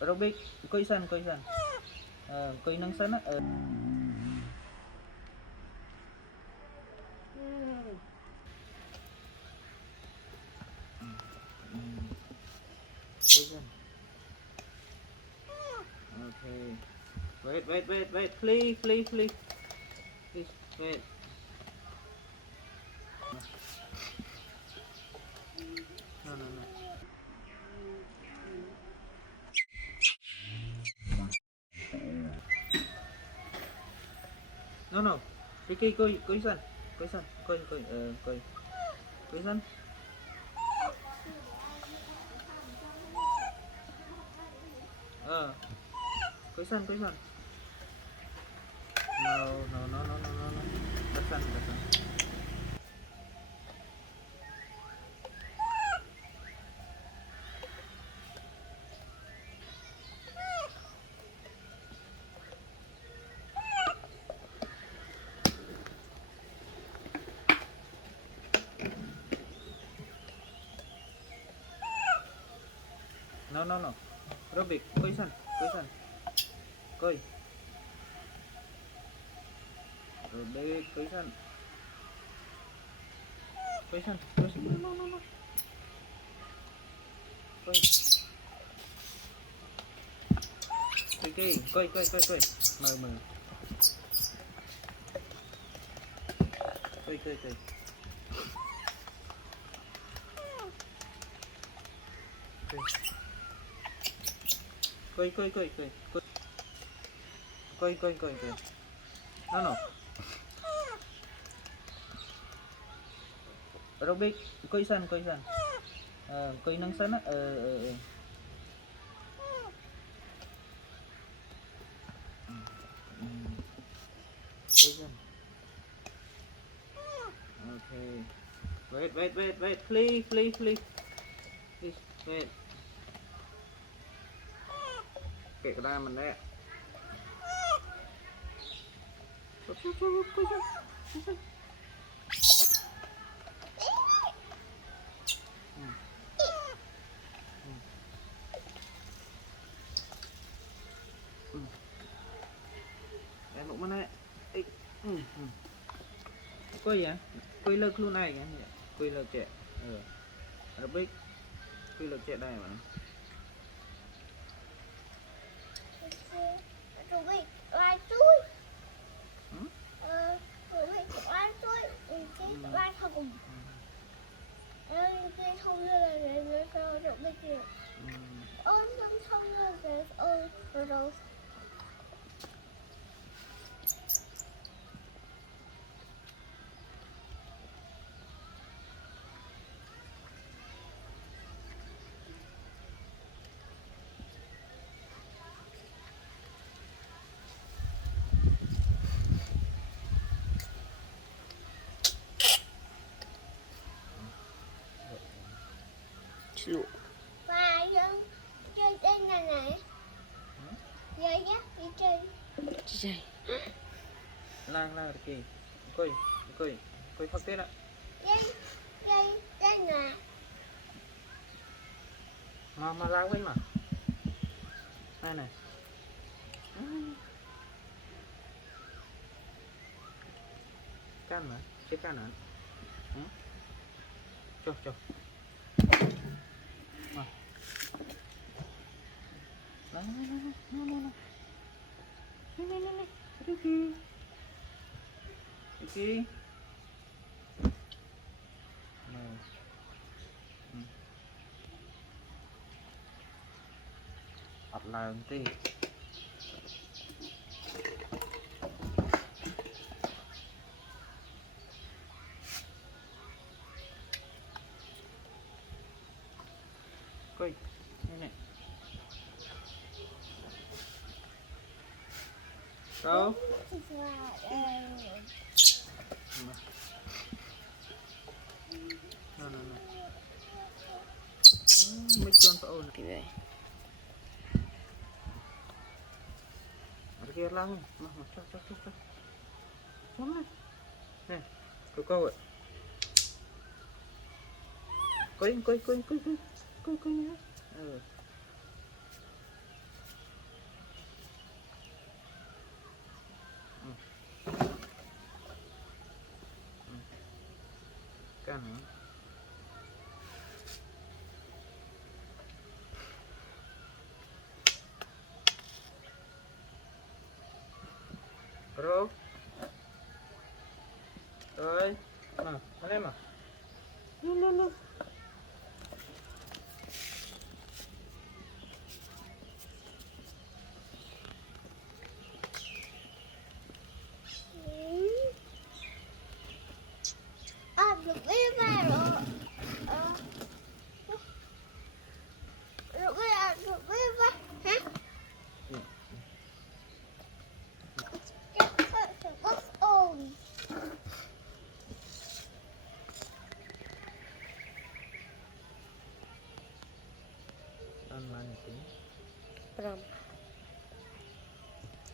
Robik, coi sân, coi nâng sân á. Okay. Wait. Please. Please, wait. No. No. Ricky, coi sân. Coi sân. Coi sân. Coi sân. No. Đặt sân. No. Robik, coi sân. Coi. Robik, coi sân. No. Coi. Ricky, coi. Mời. Coi. Coi. No. Robik, coi sân. Coi nâng sân á. Coi sân. Okay. Wait. Please. Please, wait. Kệ cái đai mình đấy. Coi sân. Em cũng mana coi vậy, coi lợt luôn này kìa, coi lợt trẻ, Robik, coi lợt trẻ đây mà. Robik, like tôi. Robik, like tôi, cái like không. Cái không như là người sao Robik kìa. Không như là rồi. Và dân chơi đây này. Chơi nhá, đi chơi. Lang Ricky, coi phát tiết ạ. Đây nè. Mà lang quên mà. Này. Can mà, chết can hả? Cho. No. Ricky. No. Ọt là tí. Coi, này. Đâu? No. Mấy con phải ôn kìa. Kia lang, cho. Xuống này. Nè, cô ơi. Coi nhá. Ừ. Cái này. Rồi. Rồi. Mà, lên mà. Luôn. Được biết mà rồi. Được biết mà. Hả? Chắc phải bóc ôm. Ăn lại một tí. Pram.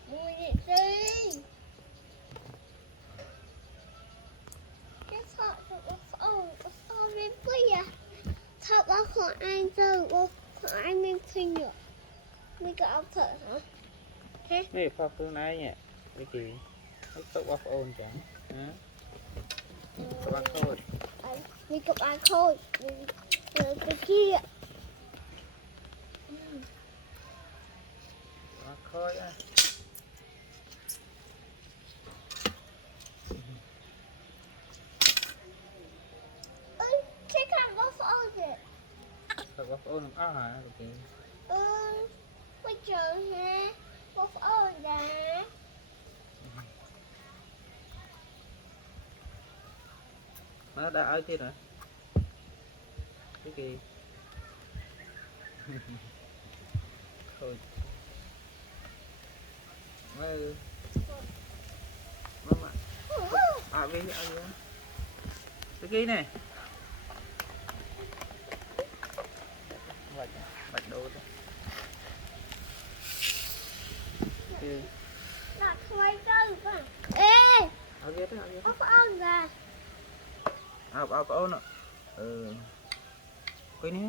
Mua gì? Cái sợ phải bóc ôm lên bây giờ. Thật bác khỏi anh giờ bóc khỏi anh nên sinh nhở. Mình có ốc thở hả? Hả? นี่พอคือไหนเนี่ยเมื่อกี้ให้ตกว่าโอนจังฮะกำลังโคตร Mình có bán khôi. Mình cái kia. มาคอยอ่ะ Ơi, thế càng bóc ôm kìa. ตกว่าโอนอ้าวหาเมื่อกี้ Bây giờ hả? Bóc ôm đã. มาได้เอาที่ไหนเมื่อกี้โคตรมาเอาไปเอาเยอะเมื่อกี้này bạch đồ thôi okay. Đặt quay cơ mà. Ê! Ao ghét đó, ao ghét. Bóc ôm ra. Ao có ôn ạ. Ừ. Quay nè,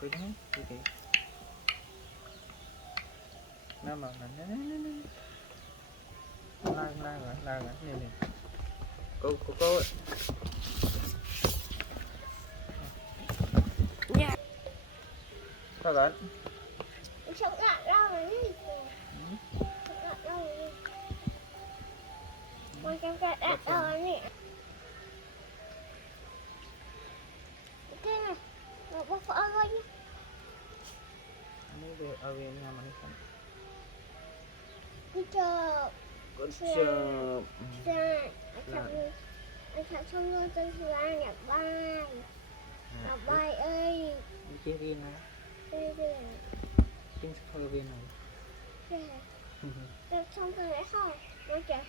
quay nè, cái gì? Nam mà nè. Lai rồi, nè. Cô ơi. Dạ. Sao vậy? Sống lại đâu rồi đi. Sống lại đâu rồi đi. Con trong cái đặt đâu rồi đi. Cái này. Rồi bóc ôm thôi nhé. Ini về ao về nhà mình xem. Good job. Good job. Dạ. Anh thật xong luôn tên sư anh nhập bài. Nhập bài ơi. Đi chơi viên này. Đây đây. Chơi chơi viên này. Dạ. Được xong rồi đấy thôi. Nói chưa?